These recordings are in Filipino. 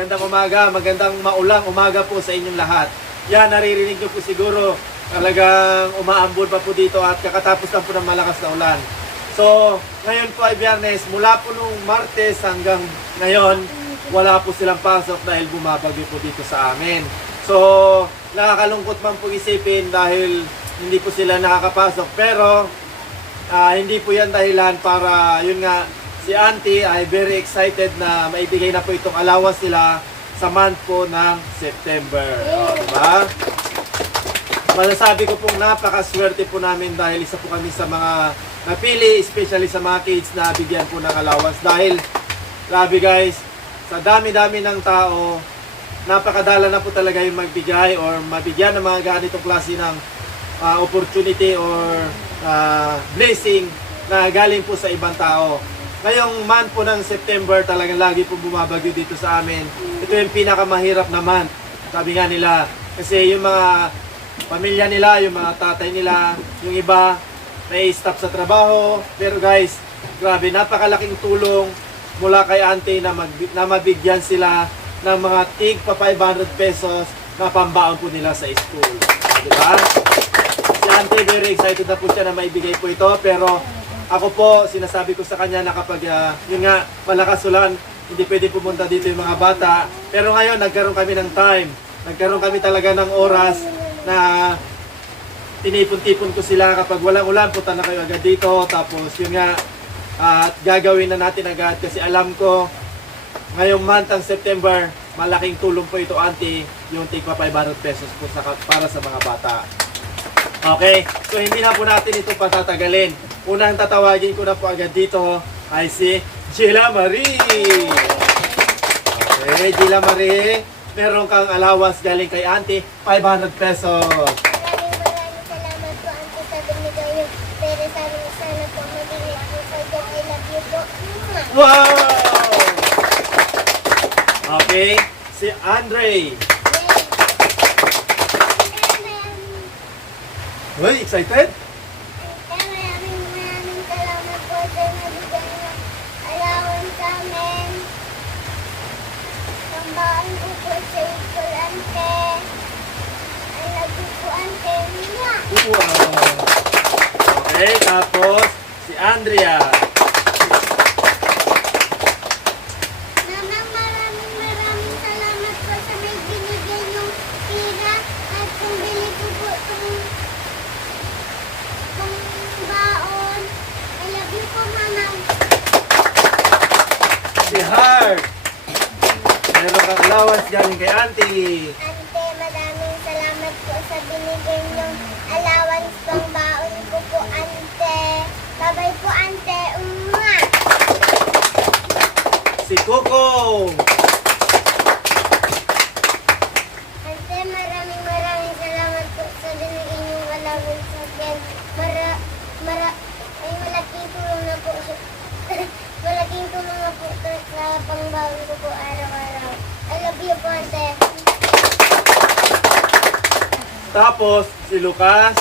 magandang umaga, magandang maulang umaga po sa inyong lahat. Yan, naririnig nyo po siguro talagang umaambon pa po dito at kakatapos lang po ng malakas na ulan. So, ngayon po ay biyernes, mula po nung Martes hanggang ngayon, wala po silang pasok dahil bumabagyo po dito sa amin. So, nakakalungkot man po isipin dahil hindi po sila nakakapasok. Pero, Ah, hindi po yan dahilan para, yun nga, si Auntie ay very excited na maibigay na po itong allowance nila sa month po ng September. O, diba? Masasabi ko pong napakaswerte po namin dahil isa po kami sa mga napili, especially sa mga kids na bigyan po ng allowance. Dahil, grabe guys, sa dami-dami ng tao, napakadala na po talaga yung magbigay or mabigyan ng mga ganitong klase ng ah, opportunity or ah, blessing na galing po sa ibang tao. Ngayong month po ng September talagang lagi po bumabagyo dito sa amin. Ito yung pinakamahirap na month. Sabi nga nila, kasi yung mga pamilya nila, yung mga tatay nila, yung iba may stop sa trabaho. Pero guys, grabe, napakalaking tulong mula kay auntie na, mag, na mabigyan sila ng mga tig pa 500 pesos na pambaon po nila sa school. Di ba? Si Auntie, very excited na po siya na maibigay po ito. Pero ako po, sinasabi ko sa kanya na kapag, ah, yun nga, malakas ulan, hindi pwede pumunta dito yung mga bata. Pero ngayon, nagkaroon kami ng time. Nagkaroon kami talaga ng oras na tinipon-tipon ko sila kapag walang ulan, punta na kayo agad dito. Tapos yun nga, at gagawin na natin agad kasi alam ko, ngayong month ng September, malaking tulong po ito, auntie, yung tigpa 500 pesos po sa, para sa mga bata. Okay, so hindi na po natin ito patatagalin. Unang tatawagin ko na po agad dito ay si Gila Marie. Okay, Gila Marie, meron kang allowance galing kay auntie, 500 pesos. Wow! Okay, si Andre. Uy, excited? Maraming maraming salamat po sa nabigyan niyo. Allowance sa amin. Pambaan ko ante. I love you po, ante. Wow! Okay, tapos si Andrea. Auntie. Ante, maraming salamat po sa binigay niyong allowance pang baon ko po, ante. Babay po, ante. Umma! Si Coco. Ante, maraming maraming salamat po sa binigay niyong allowance sa akin. Mara, mara, ay malaking tulong na po siya. malaking tulong na po sa pangbaon ko po araw-araw. I love you po, ante. Tapos si Lucas.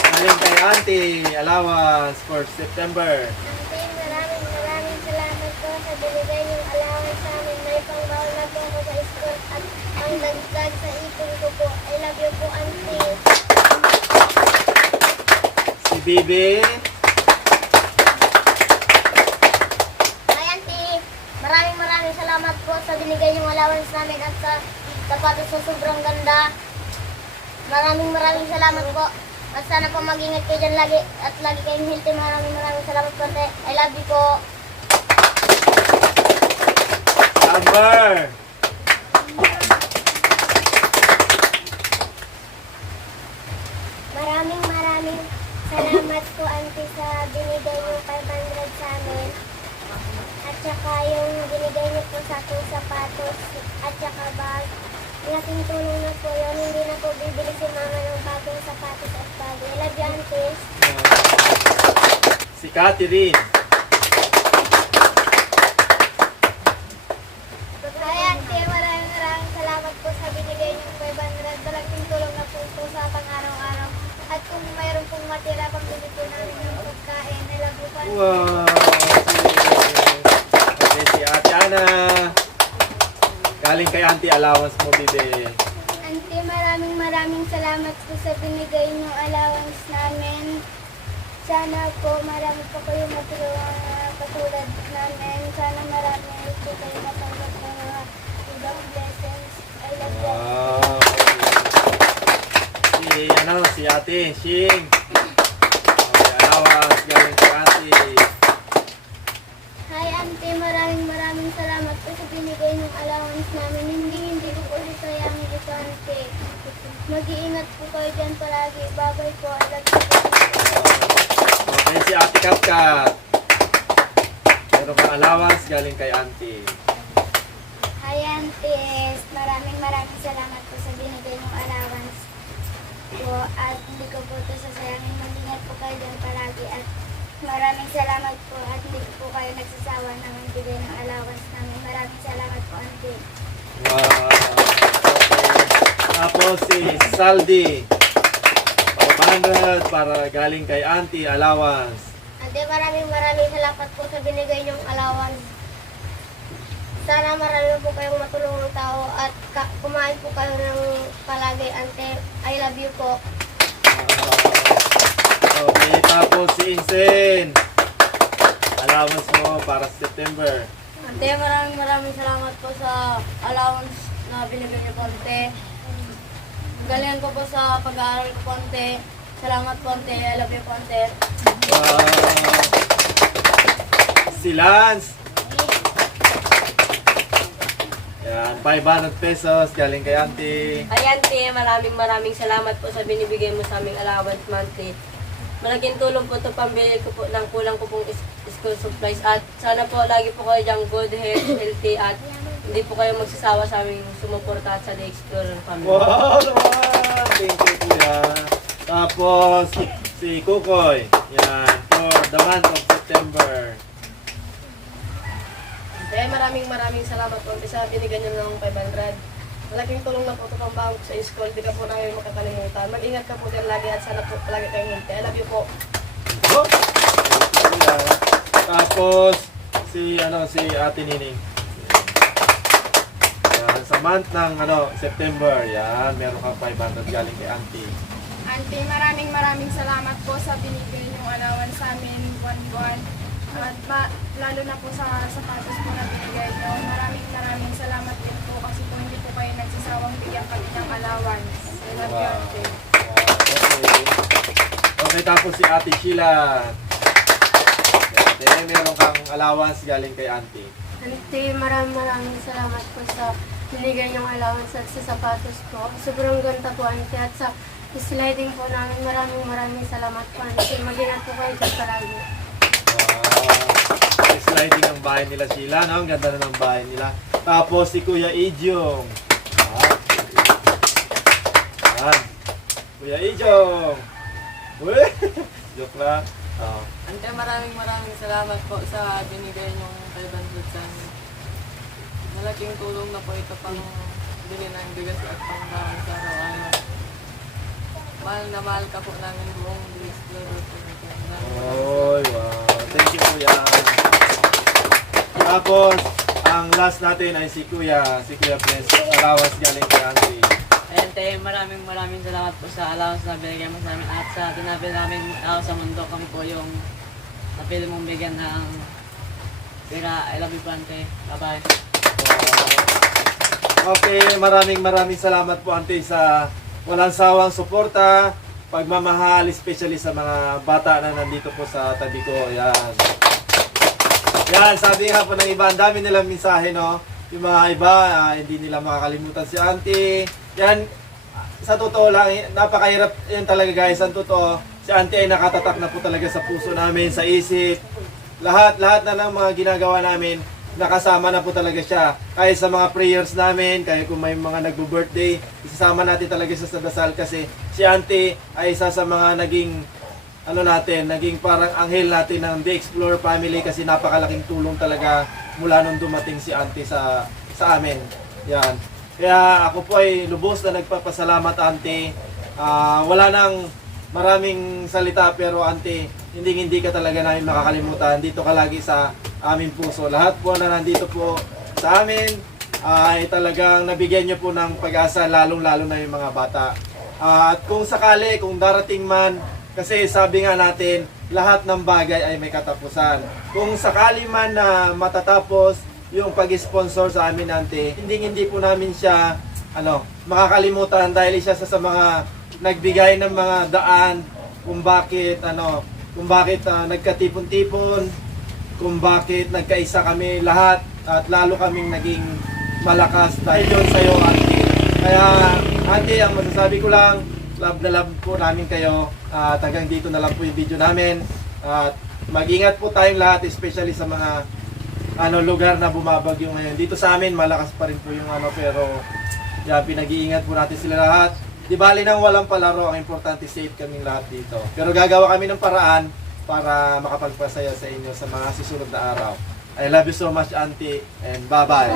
Galing kay Auntie. Allowance for September. Maraming maraming salamat po sa binigay niyong allowance sa amin. May pangbaon na po ako sa school at ang dagdag sa ipon ko po. I love you po, ante. Si Bibi. Hi, auntie. Maraming maraming salamat po sa binigay niyong allowance namin at sa sapatos sa sobrang ganda. Maraming maraming salamat po. At sana po mag-ingat kayo dyan lagi at lagi kayong healthy. Maraming maraming salamat po, ate. I love you po. Amber. Maraming maraming salamat po, auntie, sa binigay niyong 500 sa amin. At saka yung binigay niyo po sa akin sapatos at saka bag. Laking tulong na po yun. Hindi na po bibili si mama ng bagong sapatos at bag. I love you, auntie. Si Catherine. Hi, auntie. Maraming maraming salamat po sa binigay niyong 500. Malaking tulong na po ito sa pang-araw-araw. At kung mayroon pong matira, pambili po namin ng pagkain. I love you, auntie. Wow. Si, okay, si Ate Ana. Galing kay Auntie allowance mo, bibi. Auntie, maraming maraming salamat po sa binigay niyong allowance namin. Sana po marami po kayo matulungan na katulad namin. Sana marami po kayo matanggap ng mga ibang blessings. I love you. Wow. Si, ano, si ate, Shing. Okay, allowance. Galing kay Auntie. Hi Auntie, maraming maraming salamat po sa binigay ng allowance namin. Hindi, hindi ko po sisayangin ito Auntie. Mag-iingat po kayo dyan palagi. Babay po. I love you. Okay, si ate Kapkat. Meron kang allowance galing kay Auntie. Hi Auntie, maraming maraming salamat po sa binigay ng allowance po at hindi ko po ito sasayangin. Mag-ingat po kayo dyan palagi at maraming salamat po at hindi po kayo nagsasawa na magbigay ng allowance namin. Maraming salamat po Auntie. Wow. Tapos si Saldi. 500 para galing kay Auntie allowance. Ate, maraming maraming salamat po sa binigay niyong allowance. Sana marami po kayong matulungang tao at ka- kumain po kayo ng palagi, Ante. I love you po. Wow. Okay, tapos si Insen. Allowance mo para sa September. Ante, maraming maraming salamat po sa allowance na binigay niyo po, Ante. Galingan ko po sa pag-aaral ko po, Ante. Salamat po, Ante. I love you po, Ante. Wow. Si Lance. Yan, 500 pesos galing kay Auntie. Ayan, Ante, maraming maraming salamat po sa binibigay mo sa aming allowance monthly. Malaking tulong po ito pambili ko po ng kulang ko pong school supplies at sana po lagi po kayo diyang good health, healthy at hindi po kayo magsasawa sa aming sumuporta sa The Explorer family. Wow naman! Thank you, kuya. Tapos, si Kukoy. Yan, for the month of September. Kaya maraming maraming salamat po sa binigyan niyo ng 500. Malaking tulong na po ito pang bawag sa school. Di ka po namin makakalimutan. Mag-ingat ka po din lagi at sana po palagi kayong healthy. I love you po. Oh, thank you, kuya. Tapos, si, ano, si Ate Nining. Sa month ng, ano, September. Yan, meron kang 500 galing kay Auntie. Auntie, maraming maraming salamat po sa binigay niyong allowance sa amin buwan-buwan. At ma- lalo na po sa sapatos po na binigay niyo. Maraming maraming salamat din po kasi po hindi po kayo nagsasawang bigyan kami ng allowance. I love you, Wow. Auntie. Wow, okay. Okay, tapos si Ate Sheila. Ate, meron kang allowance galing kay Auntie. Ante, maraming maraming salamat po sa binigay niyong allowance at sa sapatos po. Sobrang ganda po, Ante. At sa sliding po namin, maraming maraming salamat po, Ante. Mag-ingat po kayo dyan palagi. Wow. Sliding ang bahay nila Sheila, no? Ang ganda na ng bahay nila. Tapos si Kuya Ijong. Ah. Yan. Kuya Ijong. Uy! Joke lang. Oh. Ante, maraming maraming salamat po sa binigay niyong 500 sa amin. Malaking tulong na po ito pang bili ng bigas at pang bawang sa araw-araw. Mahal na mahal ka po namin buong Explorer po. Oy, wow. Thank you, Kuya. Tapos, ang last natin ay si Kuya, si Kuya Prince. Allowance galing kay Auntie. Ayan, te, maraming maraming salamat po sa allowance na binigyan mo sa amin at sa tinabi namin ako sa mundo kami po yung napili mong bigyan ng pira. I love you, Pante. Bye-bye. Okay, maraming maraming salamat po Ante sa walang sawang suporta, pagmamahal, especially sa mga bata na nandito po sa tabi ko. Yan. Yan, sabi nga po ng iba, ang dami nilang mensahe, no? Yung mga iba, ah, hindi nila makakalimutan si Auntie. Yan, sa totoo lang, napakahirap yan talaga guys. Ang totoo, si Auntie ay nakatatak na po talaga sa puso namin, sa isip. Lahat, lahat na ng mga ginagawa namin, nakasama na po talaga siya. Kahit sa mga prayers namin, kahit kung may mga nagbo-birthday, isasama natin talaga siya sa dasal kasi si Auntie ay isa sa mga naging ano natin, naging parang anghel natin ng The Explorer family kasi napakalaking tulong talaga mula nung dumating si Auntie sa sa amin. Yan. Kaya ako po ay lubos na nagpapasalamat Auntie. Ah, wala nang maraming salita pero Auntie, hindi hindi ka talaga namin makakalimutan. Dito ka lagi sa aming puso. Lahat po na nandito po sa amin, ay talagang nabigyan nyo po ng pag-asa lalong-lalo na yung mga bata. Ah, at kung sakali, kung darating man, kasi sabi nga natin, lahat ng bagay ay may katapusan. Kung sakali man na matatapos yung pag-sponsor sa amin ante, hindi hindi po namin siya ano, makakalimutan dahil isa sa, sa mga nagbigay ng mga daan kung bakit ano, kung bakit ah, nagkatipon-tipon, kung bakit nagkaisa kami lahat at lalo kaming naging malakas dahil yun sa'yo, Auntie. Kaya, Auntie, ang masasabi ko lang, love na love po namin kayo at hanggang dito na lang po yung video namin at mag-ingat po tayong lahat especially sa mga ano lugar na bumabagyo ngayon. Dito sa amin malakas pa rin po yung ano pero yan, pinag-iingat po natin sila lahat. Di bali nang walang palaro, ang importante safe kaming lahat dito. Pero gagawa kami ng paraan para makapagpasaya sa inyo sa mga susunod na araw. I love you so much, Auntie, and bye-bye.